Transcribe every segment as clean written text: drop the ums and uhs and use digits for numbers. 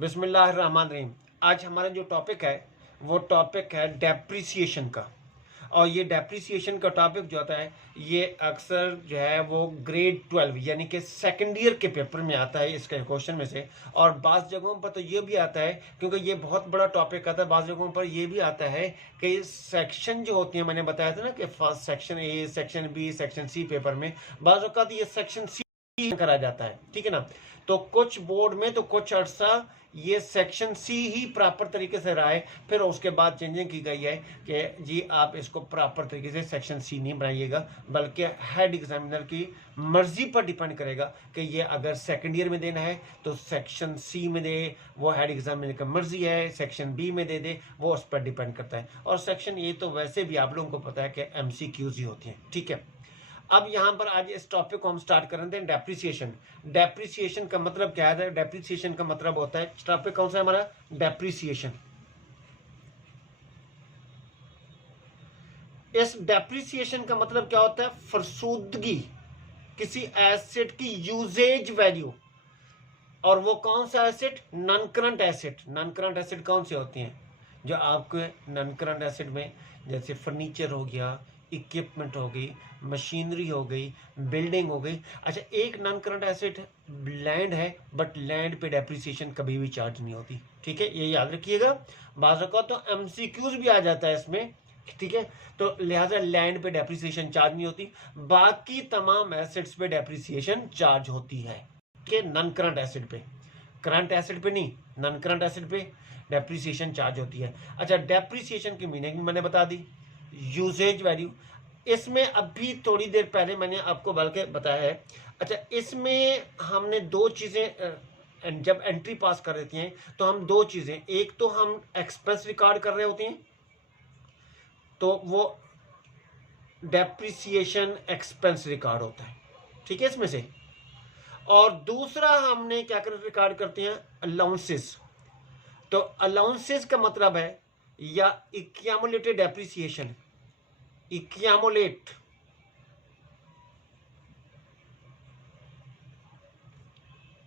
बिस्मिल्लाहिर्रहमानिर्रहीम। आज हमारा जो टॉपिक है वो टॉपिक है डेप्रिसिएशन का। और ये डेप्रिसिएशन का टॉपिक जो होता है ये अक्सर जो है वो ग्रेड 12 यानी कि सेकेंड ईयर के पेपर में आता है इसके क्वेश्चन में से। और बाज़ जगहों पर तो ये भी आता है, क्योंकि ये बहुत बड़ा टॉपिक आता है, बाज़ जगहों पर ये भी आता है कि सेक्शन जो होती है, मैंने बताया था ना कि first section A, section B, section C paper में बाज़ औक़ात ये सेक्शन सी करा जाता है, ठीक है ना। तो कुछ बोर्ड में तो कुछ अर्सा ये सेक्शन सी ही प्रॉपर तरीके से रहा है, फिर उसके बाद चेंजिंग की गई है कि जी आप इसको प्रॉपर तरीके से सेक्शन सी नहीं बनाइएगा, बल्कि हेड एग्जामिनर की मर्जी पर डिपेंड करेगा कि ये अगर सेकंड ईयर में देना है तो सेक्शन सी में दे, वो हेड एग्जामिनर की मर्जी है। सेक्शन बी में दे वो उस पर डिपेंड करता है। और सेक्शन ए तो वैसे भी आप लोगों को पता है कि MCQs ही होती हैं, ठीक है। अब यहां पर आज इस टॉपिक को हम स्टार्ट कर रहे हैं डेप्रिसिएशन। डेप्रिसिएशन का मतलब क्या है? डेप्रिसिएशन का मतलब होता है, टॉपिक कौन सा है हमारा? डेप्रिसिएशन। इस डेप्रिसिएशन का मतलब क्या होता है? फरसूदगी, किसी एसेट की यूजेज वैल्यू। और वो कौन सा asset? Non current asset. Non current asset कौन से होती हैं? जो आपके नॉन करंट एसेट में जैसे फर्नीचर हो गया, इक्विपमेंट हो गई, मशीनरी हो गई, बिल्डिंग हो गई। अच्छा, एक नॉन करंट एसेट लैंड है, बट लैंड पे डेप्रिसिएशन कभी भी चार्ज नहीं होती, ठीक है, ये याद रखिएगा। बाज़ औक़ात तो MCQs भी आ जाता है इसमें, ठीक है। तो लिहाजा लैंड पे डेप्रिसिएशन चार्ज नहीं होती, बाकी तमाम एसेट्स पे डेप्रिसिएशन चार्ज होती है के नॉन करंट एसेट पे। करंट एसेट पे नहीं, नॉन करंट एसेट पे डेप्रिसिएशन चार्ज होती है। अच्छा, डेप्रिसिएशन की मीनिंग मैंने बता दी, यूजेज वैल्यू। इसमें अभी थोड़ी देर पहले मैंने आपको बल्कि बताया है। अच्छा, इसमें हमने दो चीज़ें जब एंट्री पास कर देती हैं तो हम दो चीज़ें, एक तो हम एक्सपेंस रिकॉर्ड कर रहे होते हैं, तो वो डेप्रिसिएशन एक्सपेंस रिकॉर्ड होता है, ठीक है इसमें से। और दूसरा हमने क्या कर रिकॉर्ड करते हैं? अलाउंसेस। तो अलाउंसेस का मतलब है या accumulated depreciation, accumulate,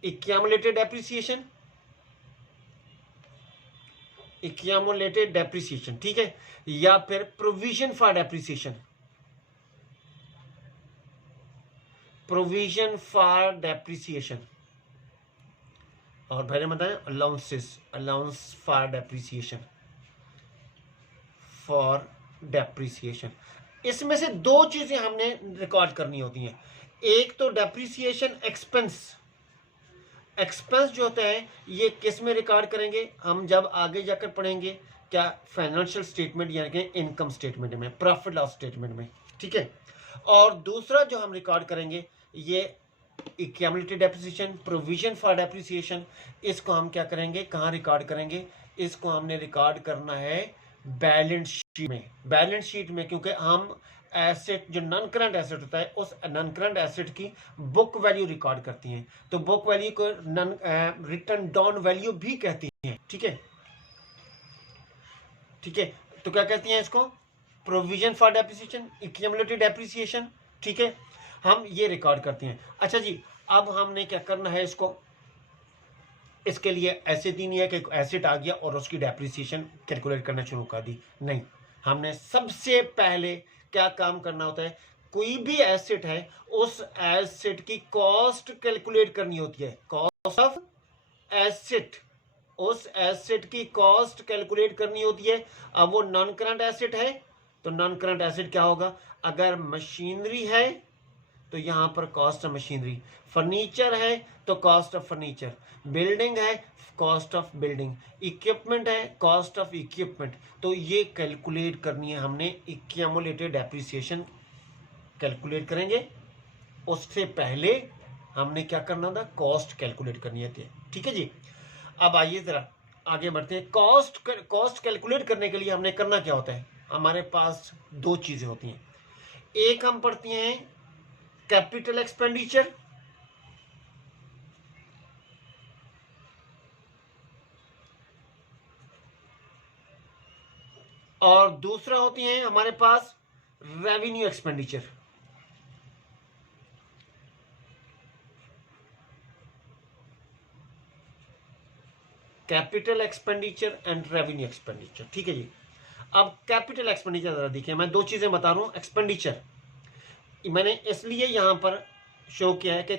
accumulated depreciation, accumulated depreciation, ठीक है। या फिर provision for depreciation, provision for depreciation. और पहले बताएं allowances, allowance for depreciation, for depreciation. इसमें से दो चीजें हमने रिकॉर्ड करनी होती हैं। एक तो डेप्रिसिएशन एक्सपेंस। एक्सपेंस जो होता है ये किस में रिकॉर्ड करेंगे? हम जब आगे जाकर पढ़ेंगे क्या, फाइनेंशियल स्टेटमेंट यानी कि इनकम स्टेटमेंट में, प्रॉफिट लॉस स्टेटमेंट में, ठीक है। और दूसरा जो हम रिकॉर्ड करेंगे ये accumulated depreciation, provision for depreciation. इसको हम क्या करेंगे, कहाँ रिकॉर्ड करेंगे? इसको हमने रिकॉर्ड करना है बैलेंस शीट में। बैलेंस शीट में, क्योंकि हम एसेट जो नॉन करंट एसेट होता है उस नॉन करंट एसेट की बुक वैल्यू रिकॉर्ड करती हैं, तो बुक वैल्यू को नॉन रिटर्न डाउन वैल्यू भी कहती हैं, ठीक है, ठीक है। तो क्या कहती हैं इसको? Provision for depreciation, accumulated depreciation, ठीक है। हम ये रिकॉर्ड करते हैं। अच्छा जी, अब हमने क्या करना है इसको, इसके लिए ऐसे ही नहीं है कि एसेट आ गया और उसकी डेप्रिसिएशन कैलकुलेट करना शुरू कर दी, नहीं। हमने सबसे पहले क्या काम करना होता है, कोई भी एसेट है उस एसेट की कॉस्ट कैलकुलेट करनी होती है, कॉस्ट ऑफ एसेट, उस एसेट की कॉस्ट कैलकुलेट करनी होती है। अब वो नॉन करंट एसेट है तो नॉन करंट एसेट क्या होगा? अगर मशीनरी है तो यहां पर कॉस्ट ऑफ मशीनरी, फर्नीचर है तो कॉस्ट ऑफ फर्नीचर, बिल्डिंग है कॉस्ट ऑफ बिल्डिंग, इक्विपमेंट है कॉस्ट ऑफ इक्विपमेंट। तो ये कैलकुलेट करनी है हमने, एक्यूमुलेटेड डेप्रिसिएशन कैलकुलेट करेंगे। उससे पहले हमने क्या करना था? कॉस्ट कैलकुलेट करनी है, ठीक है जी। अब आइए जरा आगे बढ़ते हैं। कॉस्ट कैलकुलेट करने के लिए हमने करना क्या होता है? हमारे पास दो चीजें होती हैं। एक हम पढ़ते हैं कैपिटल एक्सपेंडिचर, और दूसरा होती है हमारे पास revenue expenditure. Capital expenditure and revenue expenditure. ठीक है जी। अब कैपिटल एक्सपेंडिचर जरा देखिए, मैं 2 चीजें बता रहा हूँ। एक्सपेंडिचर मैंने इसलिए यहाँ पर शो किया है कि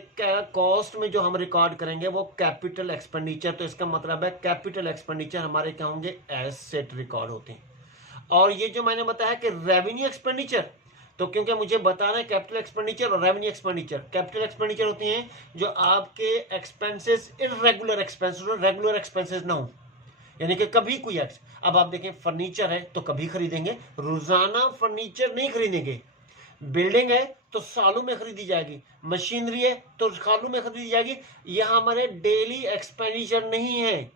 कॉस्ट में जो हम रिकॉर्ड करेंगे वो कैपिटल एक्सपेंडिचर, तो इसका मतलब है कैपिटल एक्सपेंडिचर हमारे क्या होंगे, एसेट रिकॉर्ड होते हैं। और ये जो मैंने बताया कि रेवेन्यू एक्सपेंडिचर, तो क्योंकि मुझे बताना है कैपिटल एक्सपेंडिचर और रेवेन्यू एक्सपेंडिचर। कैपिटल एक्सपेंडिचर होती हैं जो आपके expenses irregular expenses, regular expenses ना हो, यानी कि कभी कोई अब आप देखें फर्नीचर है तो कभी खरीदेंगे, रोजाना फर्नीचर नहीं खरीदेंगे। बिल्डिंग है तो सालों में खरीदी जाएगी, मशीनरी है तो सालों में खरीदी जाएगी। यह हमारे डेली एक्सपेंडिचर नहीं है,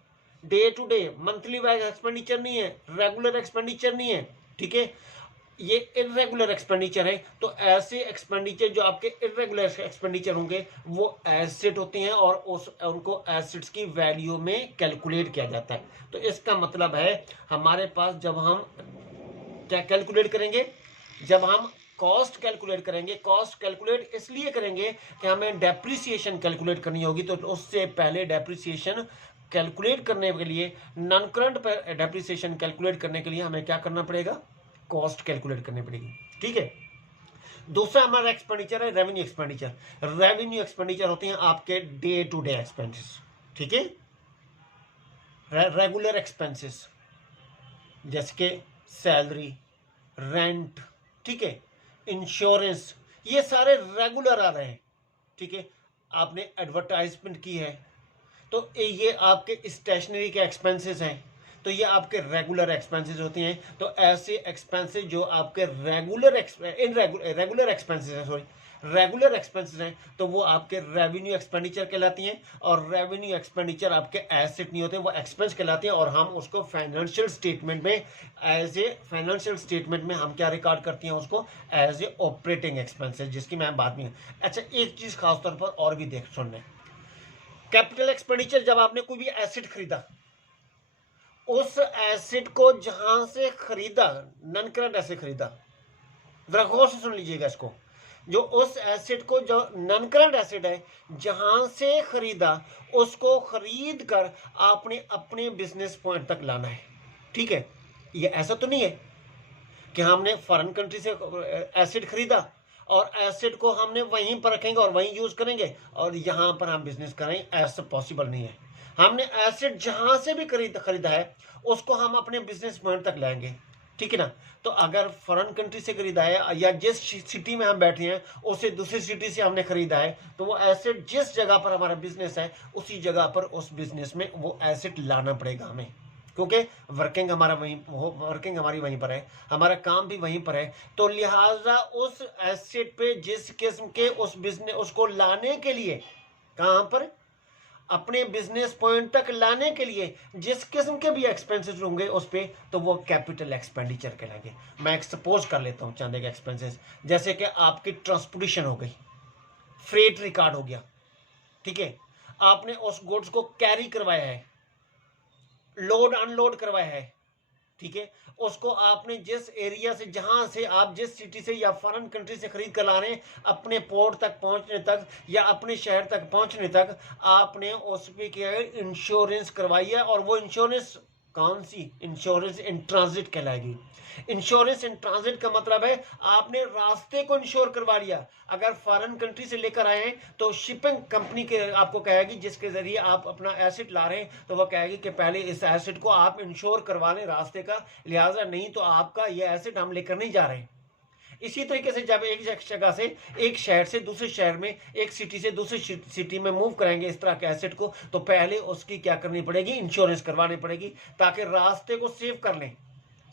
day to day monthly wise expenditure नहीं है, रेगुलर एक्सपेंडिचर नहीं है। ठीक है, ये इरेगुलर एक्सपेंडिचर है। तो ऐसे एक्सपेंडिचर जो आपके इरेगुलर एक्सपेंडिचर होंगे वो एसेट होते हैं और उनको एसेट्स की वैल्यू में कैलकुलेट किया जाता है। तो इसका मतलब है हमारे पास जब हम क्या कैलकुलेट करेंगे, जब हम कॉस्ट कैलकुलेट करेंगे, कॉस्ट कैलकुलेट इसलिए करेंगे कि हमें डेप्रिसिएशन कैलकुलेट करनी होगी। तो उससे पहले डेप्रिसिएशन कैलकुलेट करने के लिए, नॉन करंट पर डेप्रिसिएशन कैलकुलेट करने के लिए हमें क्या करना पड़ेगा, कॉस्ट कैलकुलेट करनी पड़ेगी। ठीक है। दूसरा हमारा एक्सपेंडिचर है रेवेन्यू एक्सपेंडिचर। रेवेन्यू एक्सपेंडिचर होते हैं आपके डे टू डे एक्सपेंसेस। ठीक है, रेगुलर एक्सपेंसेस जैसे कि सैलरी, रेंट, ठीक है, इंश्योरेंस, ये सारे रेगुलर आ रहे हैं। ठीक है, आपने एडवर्टाइजमेंट की है तो ये आपके स्टेशनरी के एक्सपेंसेस हैं, तो ये आपके रेगुलर एक्सपेंसेस होते हैं। तो ऐसे एक्सपेंसेस जो आपके रेगुलर एक्सपेंसेस हैं, सॉरी रेगुलर एक्सपेंसेस हैं, तो वो आपके रेवेन्यू एक्सपेंडिचर कहलाती हैं। और रेवेन्यू एक्सपेंडिचर आपके एसेट नहीं होते, वो एक्सपेंस कहलाते हैं। और हम उसको फाइनेंशियल स्टेटमेंट में फाइनेंशियल स्टेटमेंट में हम क्या रिकॉर्ड करते हैं, उसको एज ए ऑपरेटिंग एक्सपेंसेस, जिसकी मैं बात नहीं। अच्छा, एक चीज खास तौर पर और भी देख सुनने, कैपिटल एक्सपेंडिचर जब आपने कोई भी एसेट खरीदा, उस एसेट को जहां से खरीदा, नॉन करंट एसेट खरीदा, जरा गौर से सुन लीजिएगा इसको, जो उस एसेट को, जो नॉन करंट एसेट है, जहां से खरीदा, उसको खरीद कर आपने अपने बिजनेस पॉइंट तक लाना है। ठीक है, ये ऐसा तो नहीं है कि हमने फॉरेन कंट्री से एसेट खरीदा और एसेट को हमने वहीं पर रखेंगे और वहीं यूज करेंगे और यहां पर हम बिजनेस करें, ऐसा पॉसिबल नहीं है। हमने एसेट जहां से भी खरीदा है उसको हम अपने बिजनेस पॉइंट तक लाएंगे। ठीक है ना। तो अगर फॉरेन कंट्री से खरीदा है या जिस सिटी में हम बैठे हैं उसे दूसरी सिटी से हमने खरीदा है, तो वो एसेट जिस जगह पर हमारा बिजनेस है उसी जगह पर उस बिजनेस में वो एसेट लाना पड़ेगा हमें, क्योंकि वर्किंग हमारी वहीं पर है, हमारा काम भी वहीं पर है। तो लिहाजा उस एसेट पे जिस किस्म के उस बिजनेस उसको लाने के लिए, कहां पर, अपने बिजनेस पॉइंट तक लाने के लिए जिस किस्म के भी एक्सपेंसेस होंगे उस पे, तो वो कैपिटल एक्सपेंडिचर कहलाएंगे। मैं एक्सपोज कर लेता हूं चंद के एक्सपेंसेस, जैसे कि आपकी ट्रांसपोर्टेशन हो गई, फ्रेट रिकॉर्ड हो गया। ठीक है, आपने उस गुड्स को कैरी करवाया है, लोड अनलोड करवाया है। ठीक है, उसको आपने जिस एरिया से, जहां से आप जिस सिटी से या फॉरेन कंट्री से खरीद कर ला रहे हैं, अपने पोर्ट तक पहुंचने तक या अपने शहर तक पहुंचने तक आपने उस पर क्या है, इंश्योरेंस करवाई है। और वो इंश्योरेंस कौन सी, इंश्योरेंस इन ट्रांजिट कहलाएगी। इंश्योरेंस इन ट्रांजिट का मतलब है आपने रास्ते को इंश्योर करवा लिया। अगर फॉरेन कंट्री से लेकर आए हैं तो शिपिंग कंपनी के आपको कहेगी, जिसके जरिए आप अपना एसेट ला रहे हैं, तो वह कहेगी कि पहले इस एसेट को आप इंश्योर करवा लें रास्ते का, लिहाजा नहीं तो आपका ये एसेट हम लेकर नहीं जा रहे हैं। इसी तरीके से जब एक जगह से, एक शहर से दूसरे शहर में, एक सिटी से दूसरी सिटी में मूव कराएंगे इस तरह के एसेट को, तो पहले उसकी क्या करनी पड़ेगी, इंश्योरेंस करवानी पड़ेगी, ताकि रास्ते को सेव कर लें।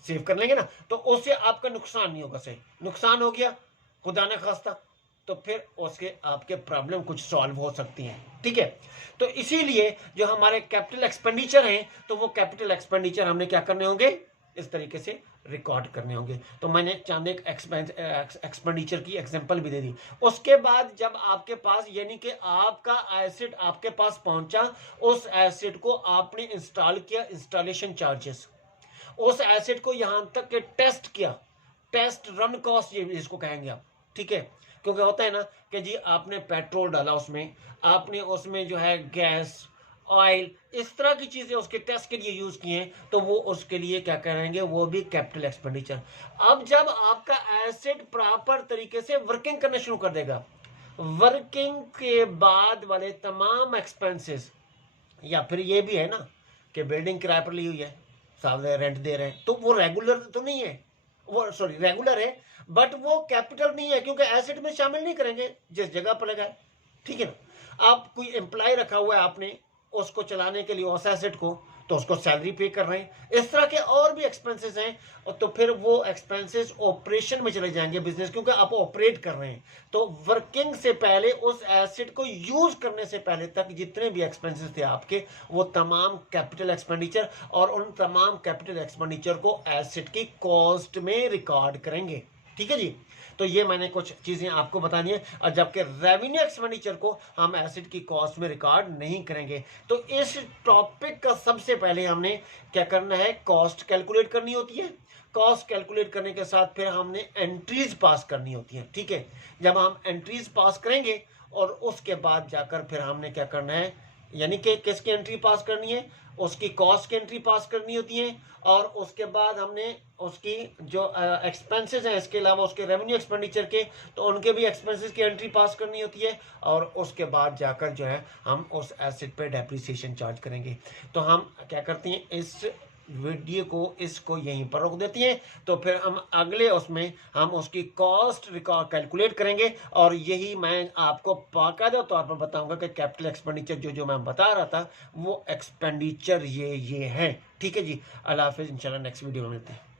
सेव कर लेंगे ना, तो उससे आपका नुकसान नहीं होगा। सही, नुकसान हो गया खुदा न खास्ता, तो फिर उसके आपके प्रॉब्लम कुछ सॉल्व हो सकती हैं। ठीक है, तो इसीलिए जो हमारे कैपिटल एक्सपेंडिचर हैं, तो वो कैपिटल एक्सपेंडिचर हमने क्या करने होंगे, इस तरीके से रिकॉर्ड करने होंगे। तो मैंने चांद एक एक्सपेंडिचर की एग्जांपल भी दे दी। उसके बाद जब आपके पास, यानी कि आपका एसेट आपके पास पहुंचा, उस एसेट को आपने इंस्टॉल किया, इंस्टॉलेशन चार्जेस, उस एसेट को यहां तक के टेस्ट किया, टेस्ट रन कॉस्ट ये इसको कहेंगे आप। ठीक है, क्योंकि होता है ना कि जी आपने पेट्रोल डाला उसमें, आपने उसमें जो है गैस, ऑयल, इस तरह की चीजें उसके टेस्ट के लिए यूज किए हैं, तो वो उसके लिए क्या करेंगे, वो भी कैपिटल एक्सपेंडिचर। अब जब आपका एसेट प्रॉपर तरीके से वर्किंग करना शुरू कर देगा, वर्किंग के बाद वाले तमाम एक्सपेंसेस, या फिर ये भी है ना कि बिल्डिंग किराए पर ली हुई है, साल रेंट दे रहे हैं, तो वो रेगुलर तो नहीं है, वो सॉरी रेगुलर है, बट वो कैपिटल नहीं है, क्योंकि एसेट में शामिल नहीं करेंगे जिस जगह पर लगा है, ठीक है ना। आप कोई एम्प्लॉय रखा हुआ है आपने, उसको चलाने के लिए उस एसेट को, तो उसको सैलरी पे कर रहे हैं, इस तरह के और भी एक्सपेंसेस हैं, और तो फिर वो एक्सपेंसेस ऑपरेशन में चले जाएंगे बिजनेस, क्योंकि आप ऑपरेट कर रहे हैं। तो वर्किंग से पहले, उस एसेट को यूज करने से पहले तक जितने भी एक्सपेंसेस थे आपके, वो तमाम कैपिटल एक्सपेंडिचर, और उन तमाम कैपिटल एक्सपेंडिचर को एसेट की कॉस्ट में रिकॉर्ड करेंगे, ठीक है जी। तो ये मैंने कुछ चीजें आपको बतानी है, और जबकि रेवेन्यू एक्सपेंडिचर को हम एसेट की कॉस्ट में रिकॉर्ड नहीं करेंगे। तो इस टॉपिक का सबसे पहले हमने क्या करना है, कॉस्ट कैलकुलेट करनी होती है। कॉस्ट कैलकुलेट करने के साथ फिर हमने एंट्रीज पास करनी होती है, ठीक है। जब हम एंट्रीज पास करेंगे, और उसके बाद जाकर फिर हमने क्या करना है, यानी कि किसकी एंट्री पास करनी है, उसकी कॉस्ट की एंट्री पास करनी होती है, और उसके बाद हमने उसकी जो एक्सपेंसेस हैं, इसके अलावा उसके रेवेन्यू एक्सपेंडिचर के, तो उनके भी एक्सपेंसेस की एंट्री पास करनी होती है, और उसके बाद जाकर जो है हम उस एसेट पे डेप्रिसिएशन चार्ज करेंगे। तो हम क्या करते हैं, इस वीडियो को इसको यहीं पर रोक देती हैं, तो फिर हम अगले उसमें हम उसकी कॉस्ट रिकॉर्ड कैलकुलेट करेंगे, और यही मैं आपको बाकायदा तौर पर बताऊंगा कि कैपिटल एक्सपेंडिचर जो मैं बता रहा था, वो एक्सपेंडिचर ये है, ठीक है जी। अल्लाह हाफिज़, इंशाल्लाह नेक्स्ट वीडियो में मिलते हैं।